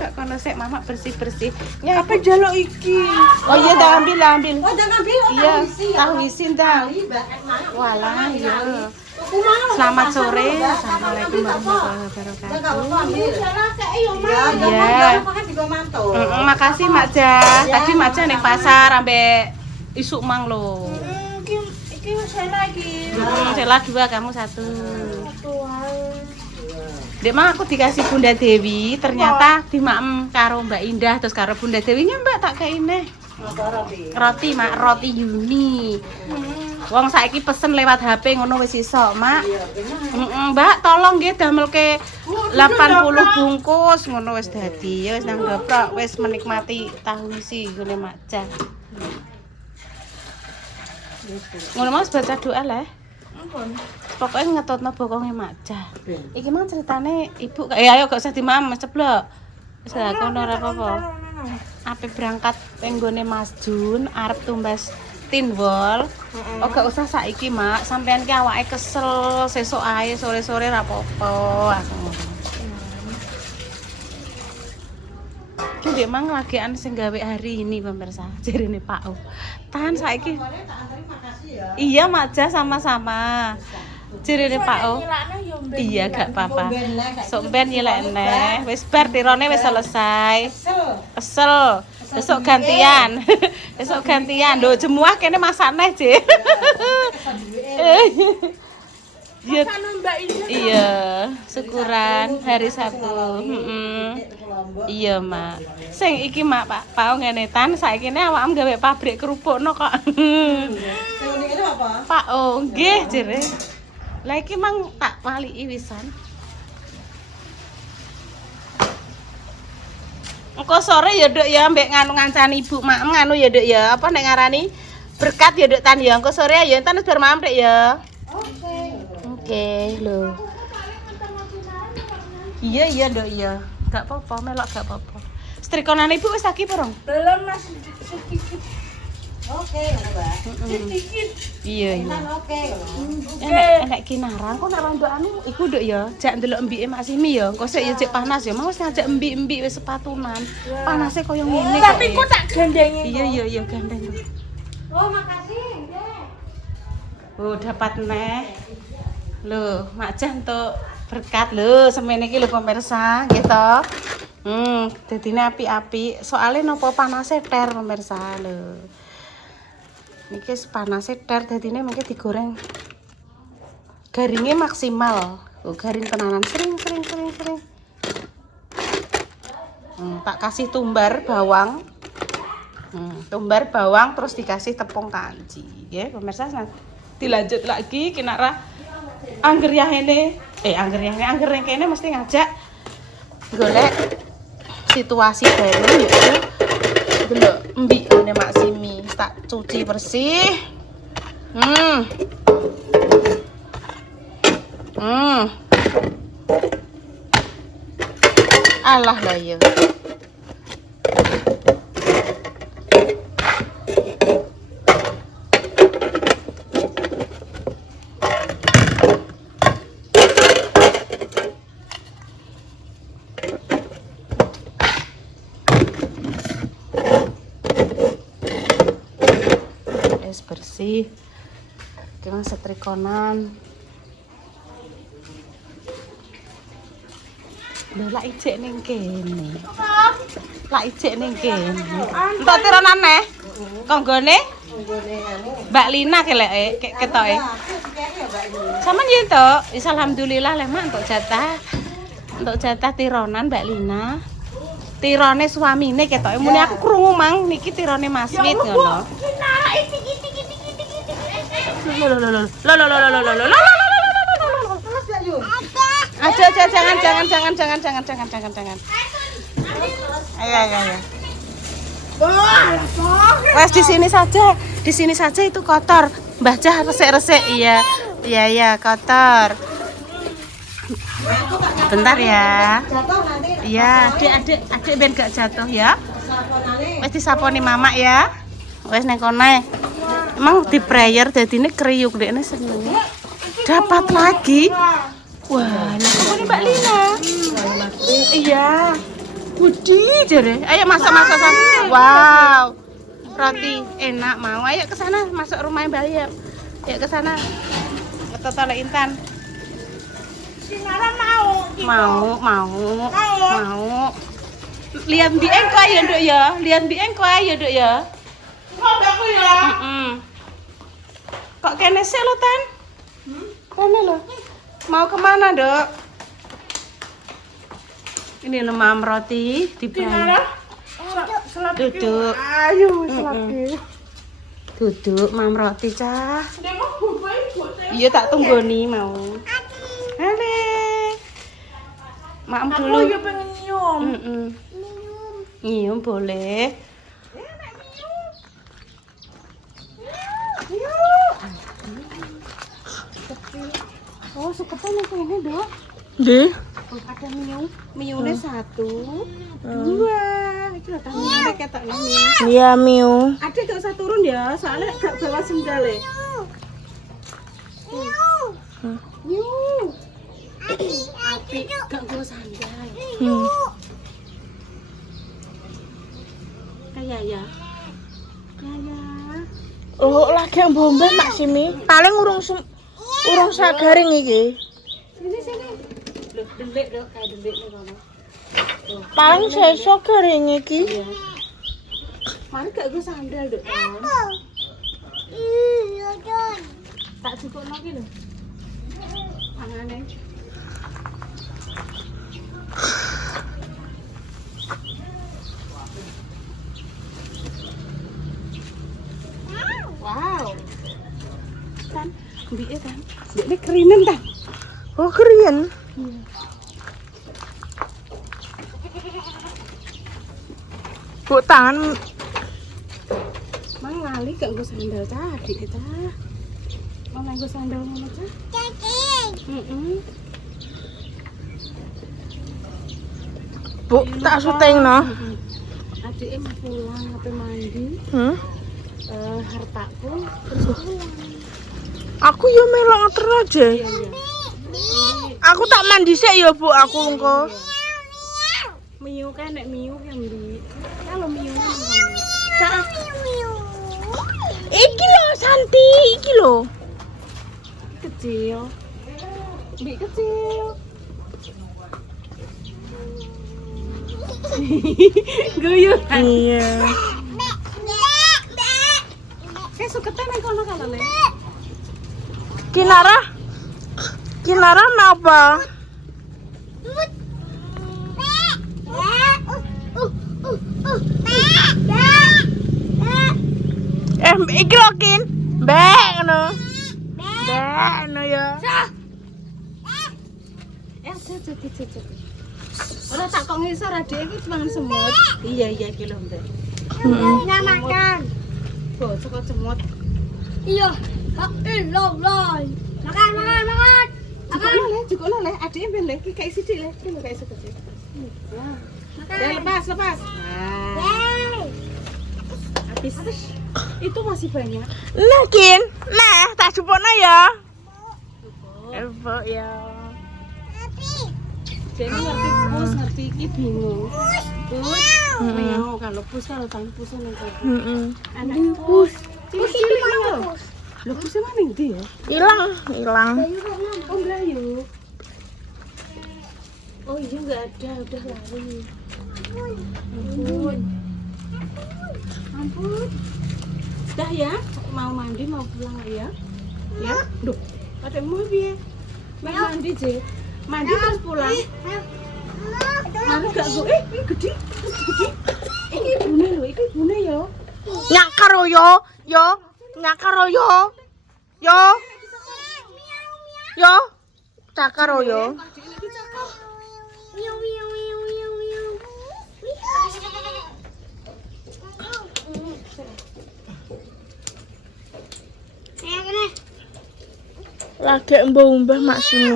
kok kono sik Mama bersih-bersih. Apa jaluk iki? Oh iya, dah ambil. Oh, jangan ambil. Iya, tahu isin dah. Walah, iya. Selamat sore. Assalamualaikum warahmatullahi wabarakatuh. Iya. Makasih Mak Jah. Tadi Mak Jah ning pasar ambek isuk mang lo. Iki saya lagi. Saya lagi dua, kamu satu. Dek Mang aku dikasih Bunda Dewi, ternyata dimaem karo Mbak Indah terus karo Bunda Dewinya Mbak tak kaine. Roti Mak, roti Yuni. Wong saiki pesen lewat HP ngono wis iso, Mak. Mbak, tolong nggih damelke 80 bungkus ngono wis dadi. Ya wis nang doprok, wis menikmati tahu isi ngene Mak Jah. Ngono Mas baca doa lah. Pokoknya ngetotno bokonge Mak Jah. Iki mang ceritane ibu ayo gak usah dimaem ceblok. Wis gak kono ora apa-apa. Ape berangkat ning gone Mas Jun arep tumbas tinwol. Oh gak usah saiki Mak, sampean ki awake kesel sesuk ae sore-sore ra apa-apa aku. Ki mang lagian sing gawe hari ini pemirsa, jarine Pak U. Tahan saiki. Iya Mak Jah sama-sama. Jarine Pak U. Iya gak apa-apa. Sok ben nyelekne. Wis bar tirone wis selesai. Kesel. Besok gantian. Besok gantian. Lho jemuah kene masak neh, J. Iya, syukuran hari Sabtu. Iya, Mak. Sing iki Mak Pak ngene tan saiki ne awakmu gawe pabrik kerupukno kok. Sing ngene apa? Pak nggih, jere. Lah iki mang tak waliki wisan. Engko sore ya Duk ya mbek nganu ngancani ibu mak nganu ya Duk ya. Apa nek ngarani berkat ya Duk tan ya. Engko sore ya entar wis bar mampir ya. Oke, lho. Iya Duk ya. Gak apa-apa melok gak apa-apa. Setrikonane ibu wis lagi porong? Belum Mas sedikit. Oke, Mbak. Sedikit. Iya. Oke. Enak kinarang kok nek rondok anu iku Duk ya. Jak ndelok mbike Mak Simi ya. Engko sik ya cek panas ya. Mau wis ngajak mbik-mbik wis sepatunan. Panase koyo ngene kok. Tapi kok tak gandengi. Iya gandeng. Oh, makasih, Dek. Oh, dapat neh. Loh, Mak Jah entuk berkat lho semene iki lho pemirsa, gitu. Dadine apik-apik. Soale napa panase ter pemirsa lho. Niki panase ter dadine mengke digoreng. Garingnya maksimal. Oh, garing tenanan sering. Tak kasih tumbar bawang. Tumbar bawang terus dikasih tepung kanji. Ya, pemirsa dilanjut lagi kinara angger yahene. Angger yang kene mesti ngajak golek situasi baru yaitu delok mbikane Mak Simi tak cuci bersih. Alah lah ya. Bersih. Kemang setrikonan. Lho lak ijek ning kene. Lak ijek ning kene. Entuk tironan neh. Konggone? Nggone anu. Mbak Lina keleke ketoke. Sampeyan yen to, wis alhamdulillah leh Mak entuk jatah. Entuk jatah tironan Mbak Lina. Tirone suamine ketoke muni aku krungu Mang niki tirone Mas Wit ngono. Aja jangan. Ayo. Wes di sini saja itu kotor. Mbah Jah resik-resik iya kotor. Bentar ya. Iya, adik ben gak jatuh ya. Wes disaponi Mama ya. Wes neng kono. Emang di prayer dadine kriuk dekne seneng. Dapat lagi. Wah, nah ini Mbak Lina. Iya. Budi jare. Ayo masak-masak sana. Wow. Roti enak mau. Ayo ke sana masuk rumah Mbak ya. Ayo ke sana. Totol Intan. Sinara mau. Mau. Lihat di engko ayo, Nduk ya. Lihat di engko ayo, Nduk ya. Mau aku ya. Kok kene sih lo, Tan? Kene lo. Mau kemana, Dok? Ini lo mam roti di Sinara. Duduk. Ayo, selagi. Duduk mam roti, Cah. Dia mau bubain buat Iya tak tunggu nih mau. Hale. Maem aku dulu. juga pengen nyium. Nyium boleh. Oh, suketnya ini, Dok. Nggih. Ada miunya 1, 2. Iki lho ta miunya ketok nih miu. Iya, Miu. Adik gak usah turun ya, soalnya gak bawa sendal ya. Miu. Adik gak bawa sandal. Kayak ya. Oh, lagi bombe Mak Simi. Paling urung sagaring iki. Sini. Loh, delik dong, kayak delik nih kamu. Paling sesok garing iki. Iya. Mari gak gue sandal dok. Tak cukup lagi loh. Tangannya. Wow. Tan, biar tan. Biar kerinan tan. Oh, keren. Bu tangan Mang lali gak gue sandal tadi kita. Mau gue sandal mana cah? Bu tak syuting no. Adiknya mau pulang, apa mandi? Hartaku terus pulang. Aku yo melok ngeter aja. Iya. Aku tak mandi sik ya, Bu, aku engko. Miu kan nek miu kan di. Kalau miu kan Iki lho Santi, iki lho. kecil. Bi kecil. Guyu. Iya. Kayak suketan nang kono kalane. Kinara napa? Iki lho Kin. Mbek ngono. Mbek ngono ya. Cek. Ora tak kok ngisor adike iki cuma semut. Iya iki lho, Mbak. Makan. Bo, cokot semut. Iya. Makan. Cukup le, adiknya ben le, iki kayak sithik le, iki lho kayak sithik. Ya lepas. Nah. Habis. Itu masih banyak. Nah, Kin. Nah, tak jupukno ya. Elbo ya. Jadi ngerti pus, ngerti iki bingung. Pus, mau kalau pus kalau tangi pusan yang kayak gitu. Anak pus. Pus ini mana? Loh, pusnya mana ini ya? Hilang. Oh, Melayu. Oh iya nggak ada, udah lari. Ampun. Dah ya, mau mandi mau pulang ya? Ya, duh, ada mau biar. Mau mandi je, mandi terus pulang. Mana gak gue? Ini gede. Ini ibune loh, ini ibune yo. Nyak karo yo. Nyak karo yo. Tak karo yo. Lagi mbah Mak Simi.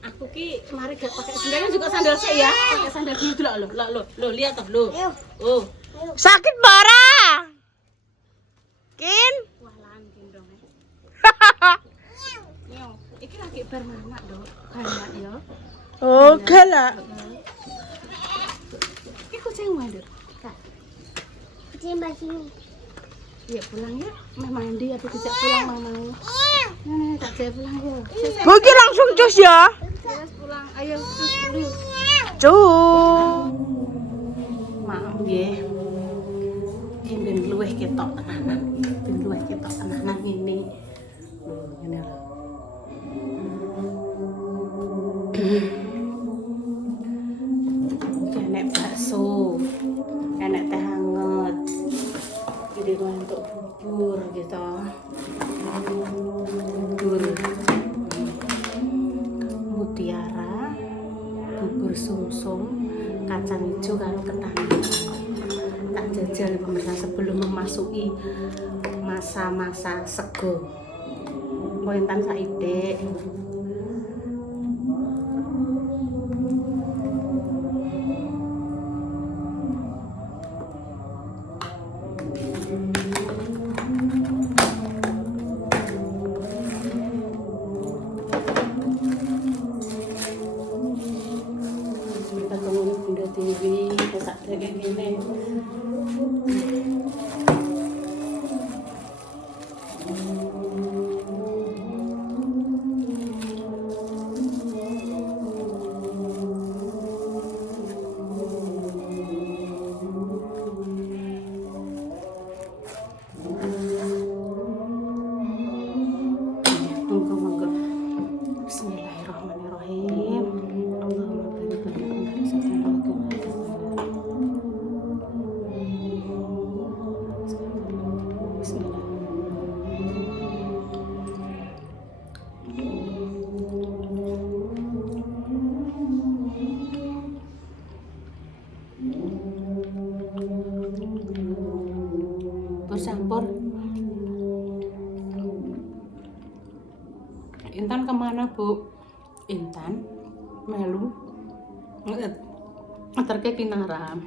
Aku ki kemarin gak pakai sandalnya juga sandal saya ya. Pakai sandal gitu loh, lihat toh, loh. Oh. Sakit bara. Kin. Wah, langgeng dong. Yo, iki lagi bermanak, Dok. Banyak ya. Oh, galak. Simba sini. Ya pulang ya. Meh mandi apa dijak pulang mama. Nah, tak jaya pulang ya. Bu iki langsung cus ya. Yes, pulang. Ayo, cus dulu. Cus. Maaf nggih. Iki ben luweh ketok tenanan. Ben luweh ketok tenanan ini. Ngene lho. Enek bakso. Enek teh hangat. Jadi untuk bubur gitu. Bubur mutiara, bubur sumsum, kacang hijau karo ketan. Tak jajal pemirsa sebelum memasuki masa-masa sego. Pointan saithik. Kita tunggu Bunda Dewi, kita kayak gini. Monggo-monggo. Bismillahirrahmanirrahim. Allahumma barik lana fi rizqina wa qina Bismillah. Bercampur. Intan kemana Bu? Intan melu ngeterke Kinara.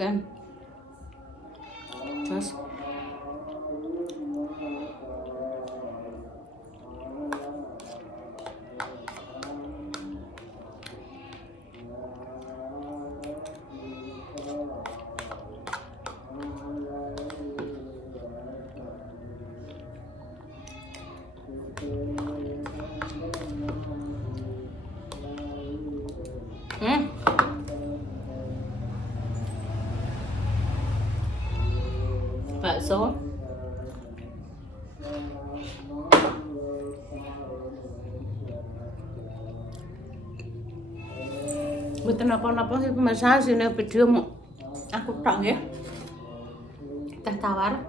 Dan terus bakso mboten napa-napa sih pemirsa sini video mau aku tok nggih teh tawar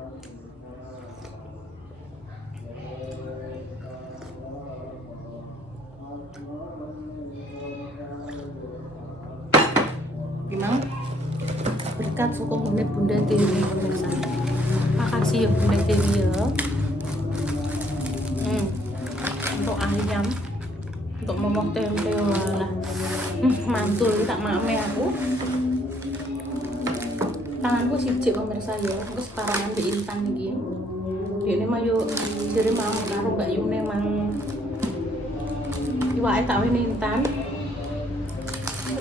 gimana berkat sukuhune Bunda Dewi pemirsa. Makasih ya Bunda Dewi ya. Untuk ayam, untuk momok tempe walah. Mantul tak mame aku. Tanganku siji pemirsa ya, aku setarangan di Intan iki. Dene mah yo jere mau karo Mbak Yune mang iwake tak wene Intan.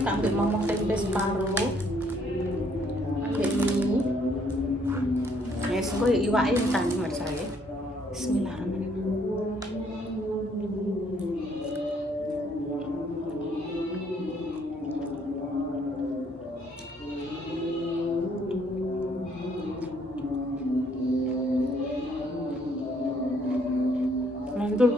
Tak ambil momok tempe separuh. Ambil mie. Yes, kok iwake Intan pemirsa ya. Bismillahirrahmanirrahim. Mantul.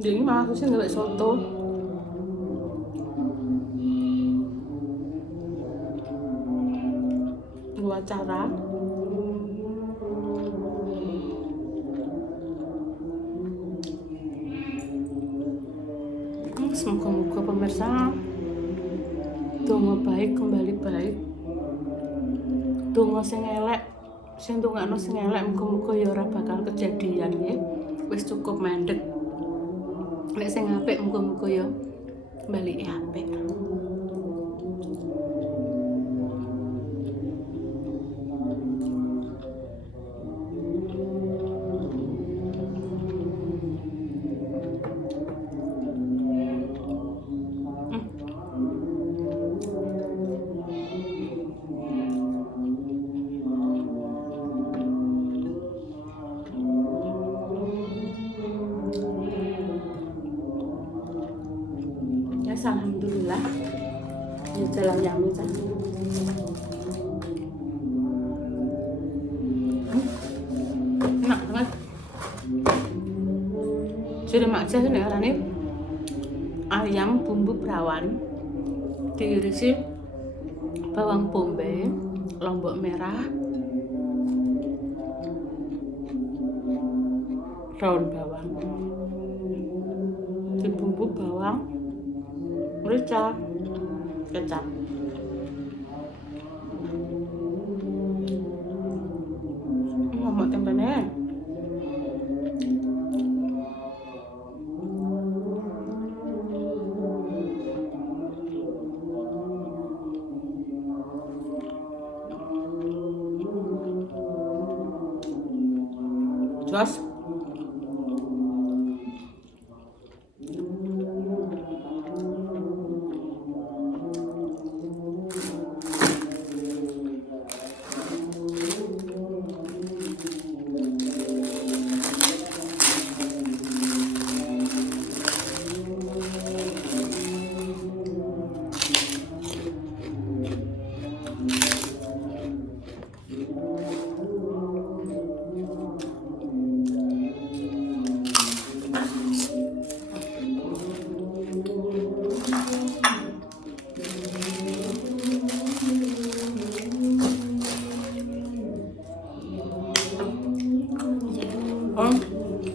Jadi malah susah nggak soto. acara. Semoga-moga pemirsa donga baik kembali baik. Donga sing elek, sing ndongakno sing elek muga-muga ya ora bakal kejadian ya. Wis cukup mandek. Nek sing apik muga-muga ya balik apik. Yes, alhamdulillah. Ya jalan yami cantik. Enak banget. Sudah makja ini arane ayam bumbu perawan diirisi bawang bombay, lombok merah, daun bawang, dibumbu bawang, merica, kecap. Ngomong tempenya. Jelas.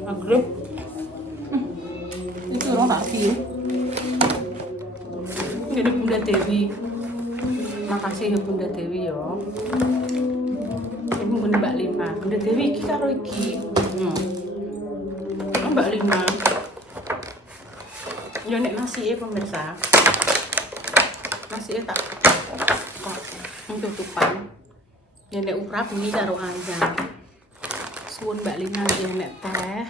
Agrip. Itu orang tak sih. Ini Bunda Dewi. Makasih ya Bunda Dewi ya. Ini Bunda Mbak Lina. Bunda Dewi iki karo iki. Mbak Lina. Ya nek nasi pemirsa. Nasi tak untuk tutupan. Ya nek urap ini karo ayam. Suwun Mbak Lina nggih nek teh.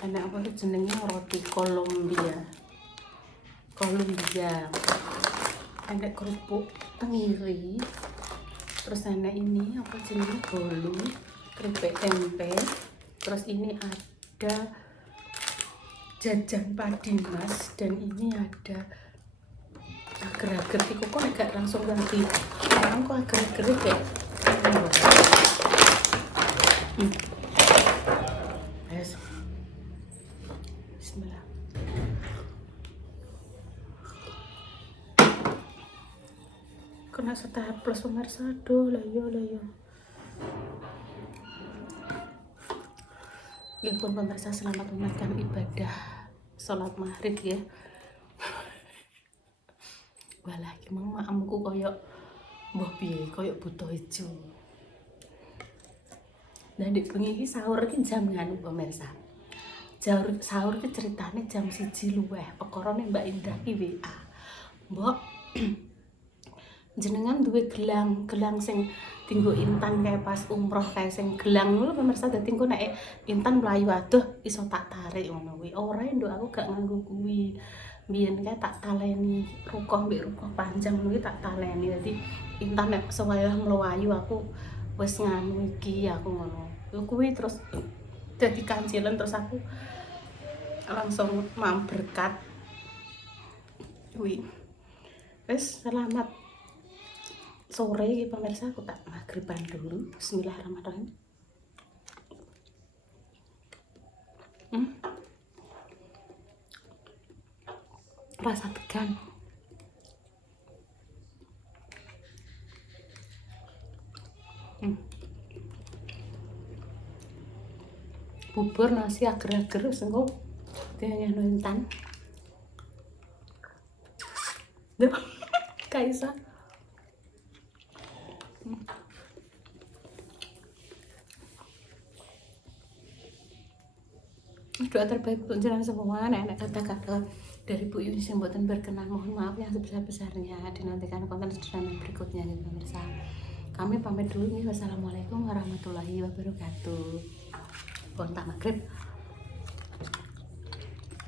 Enak apa jenenge roti Kolombia. Enak kerupuk tenggiri. Terus enak ini apa jenenge bolu, keripik tempe. Terus ini ada jajan padi mas dan ini ada agar-agar iku kok agak langsung ganti. Sekarang kok agar-agar kayak Yes. Bismillah. Kena setahap plus pemirsa, aduh lah yo. Ya pun pemirsa, selamat menunaikan ibadah sholat maghrib ya. Walah iki mang maemku koyo mbah piye, koyo buta ijo. Nah di bengi iki sahur iki jam nganu pemirsa. Sahur iki ceritane jam 1 luwih. Pekorone Mbak Indah ki WA. Mbok jenengan duwe gelang sing tinggo intan kayak pas umroh kayak sing gelang lho pemirsa, dadi engko nek intan mlayu adoh iso tak tarik ngono kuwi. Ora nduk aku gak nganggo kuwi. Biyen kae tak taleni rukoh mbek rukoh panjang kuwi tak taleni. Dadi intan nek sewayah mlayu aku wis nganu iki aku ngono. Yo kuwi terus dadi kancilan terus aku langsung mam berkat. Kuwi. Wis selamat sore iki pemirsa, aku tak maghriban dulu. Bismillahirrahmanirrahim. Rasa tegang. Bubur nasi ager-ager wis engko dianyano intan. Duh, Kaisa. Doa terbaik untuk jenengan semua, anak-anak kata-kata dari Bu Yuni yang buatan berkenan. Mohon maaf yang sebesar-besarnya. Dinantikan konten sederhana berikutnya nih pemirsa. Kami pamit dulu nih. Wassalamualaikum warahmatullahi wabarakatuh. Bontak maghrib.